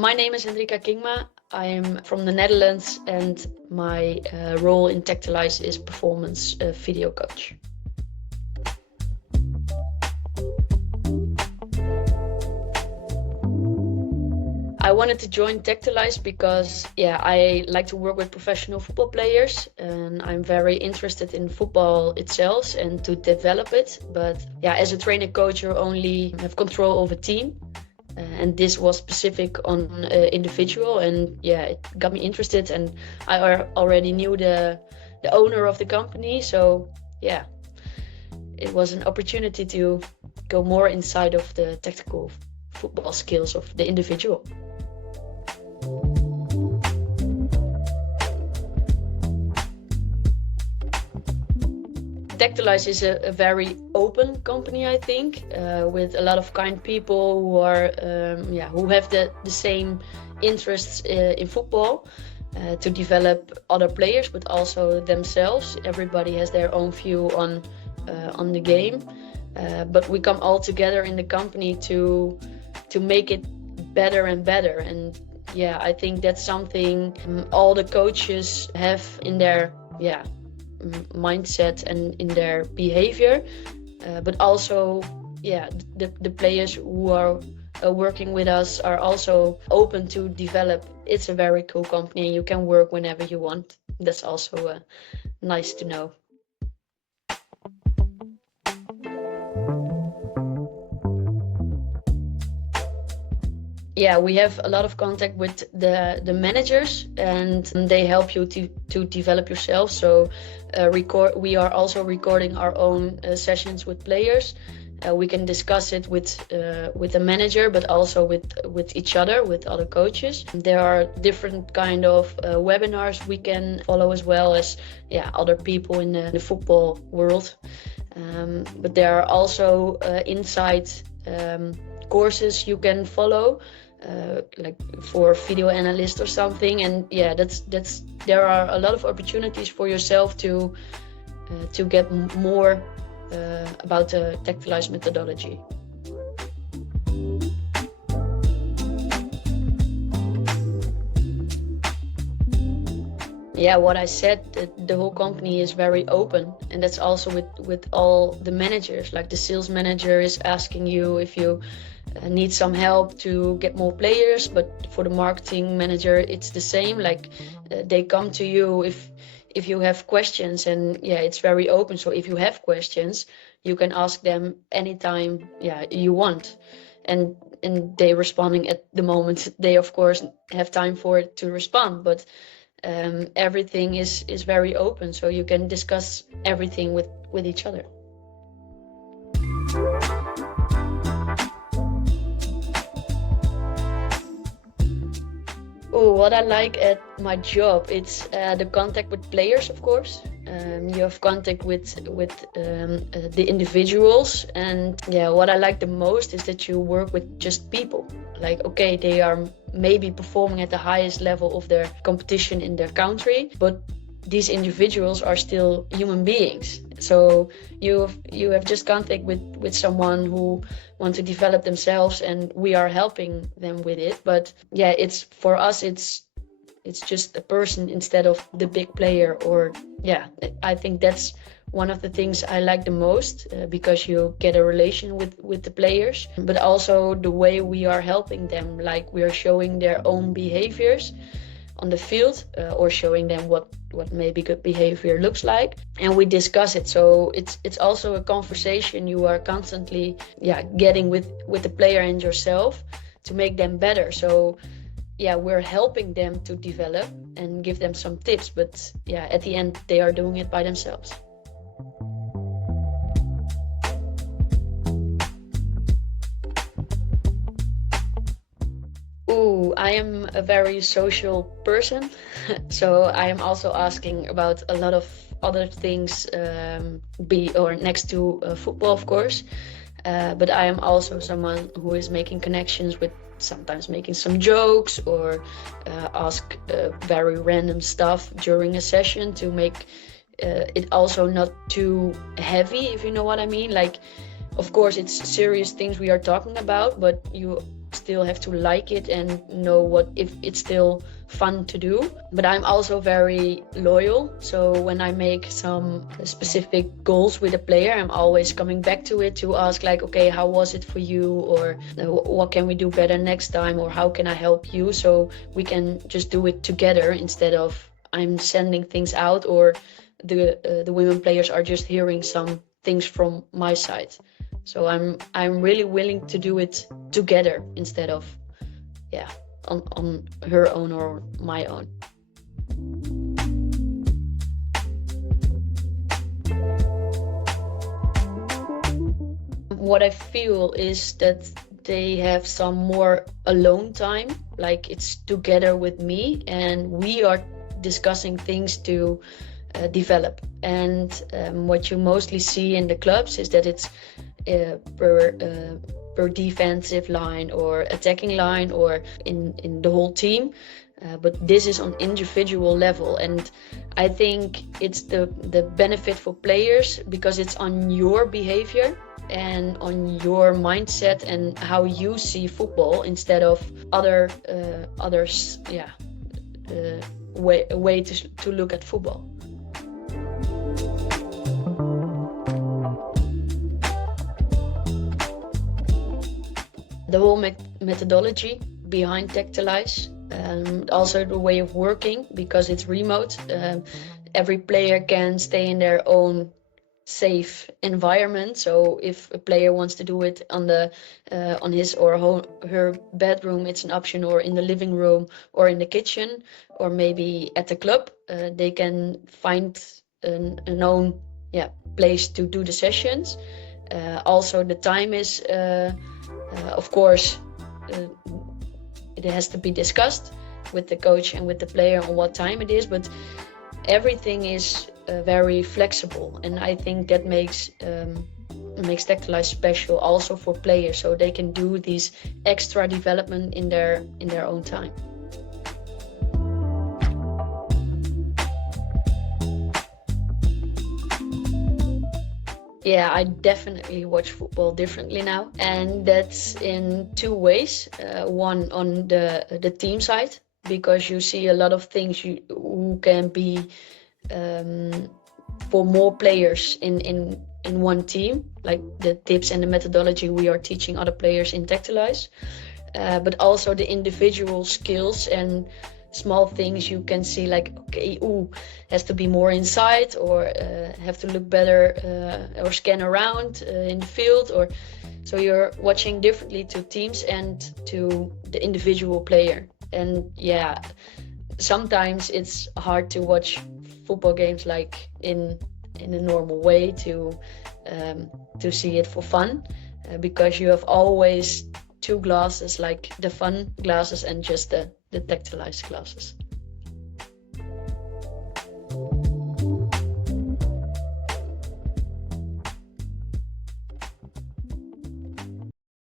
My name is Henderika Kingma. I am from the Netherlands and my role in Tactalyse is performance video coach. I wanted to join Tactalyse because I like to work with professional football players and I'm very interested in football itself and to develop it. But as a trainer coach, you only have control of a team. And this was specific on individual, and it got me interested, and I already knew the owner of the company, so it was an opportunity to go more inside of the tactical football skills of the individual. Tactalyse is a very open company, I think, with a lot of kind people who are who have the same interests in football to develop other players, but also themselves. Everybody has their own view on the game, but we come all together in the company to make it better and better. And I think that's something all the coaches have in their mindset and in their behavior, but also the players who are working with us are also open to develop. It's a very cool company and you can work whenever you want. That's also nice to know. We have a lot of contact with the managers and they help you to develop yourself. So we are also recording our own sessions with players. We can discuss it with the manager, but also with each other, with other coaches. There are different kind of webinars we can follow as well as other people in the football world. But there are also inside courses you can follow. Like for video analyst or something, and there are a lot of opportunities for yourself to get more about the Tactalyse methodology. What I said, the whole company is very open, and that's also with all the managers. Like the sales manager is asking you if you need some help to get more players, but for the marketing manager it's the same. Like they come to you if you have questions, and it's very open. So if you have questions, you can ask them anytime you want, and they responding at the moment they of course have time for it to respond, but everything is very open, so you can discuss everything with each other. What I like at my job, it's the contact with players, of course. You have contact with the individuals, and what I like the most is that you work with just people. Like, okay, they are maybe performing at the highest level of their competition in their country, but these individuals are still human beings. So you have just contact with someone who wants to develop themselves, and we are helping them with it. But it's for us, it's just a person instead of the big player. Or I think that's one of the things I like the most, because you get a relation with the players, but also the way we are helping them. Like we are showing their own behaviors on the field, or showing them what maybe good behavior looks like, and we discuss it. So it's also a conversation you are constantly getting with the player and yourself to make them better. So we're helping them to develop and give them some tips, but at the end they are doing it by themselves. I am a very social person, so I am also asking about a lot of other things next to football, of course, but I am also someone who is making connections with, sometimes making some jokes or ask very random stuff during a session to make it also not too heavy, if you know what I mean. Like, of course, it's serious things we are talking about, but you still have to like it and know if it's still fun to do. But I'm also very loyal, so when I make some specific goals with a player, I'm always coming back to it to ask like, okay, how was it for you, or what can we do better next time, or how can I help you, so we can just do it together instead of I'm sending things out or the women players are just hearing some things from my side. So I'm really willing to do it together instead of on her own or my own. What I feel is that they have some more alone time, like it's together with me and we are discussing things to develop. And what you mostly see in the clubs is that it's per defensive line or attacking line or in the whole team, but this is on individual level, and I think it's the benefit for players because it's on your behavior and on your mindset and how you see football instead of others way to look at football. The whole methodology behind Tactalyse, also the way of working, because it's remote. Every player can stay in their own safe environment. So if a player wants to do it on his or her bedroom, it's an option, or in the living room, or in the kitchen, or maybe at the club. They can find an own place to do the sessions. Also, the time is. Of course, it has to be discussed with the coach and with the player on what time it is, but everything is very flexible, and I think that makes Tactalyse special also for players, so they can do these extra development in their own time. Yeah, I definitely watch football differently now, and that's in two ways. One on the team side, because you see a lot of things who can be for more players in one team, like the tips and the methodology we are teaching other players in Tactalyse, but also the individual skills and small things you can see, like, okay, has to be more inside, or have to look better, or scan around in the field, or so you're watching differently to teams and to the individual player. And yeah, sometimes it's hard to watch football games like in a normal way to see it for fun, because you have always two glasses, like the fun glasses and just the Tactalyse glasses.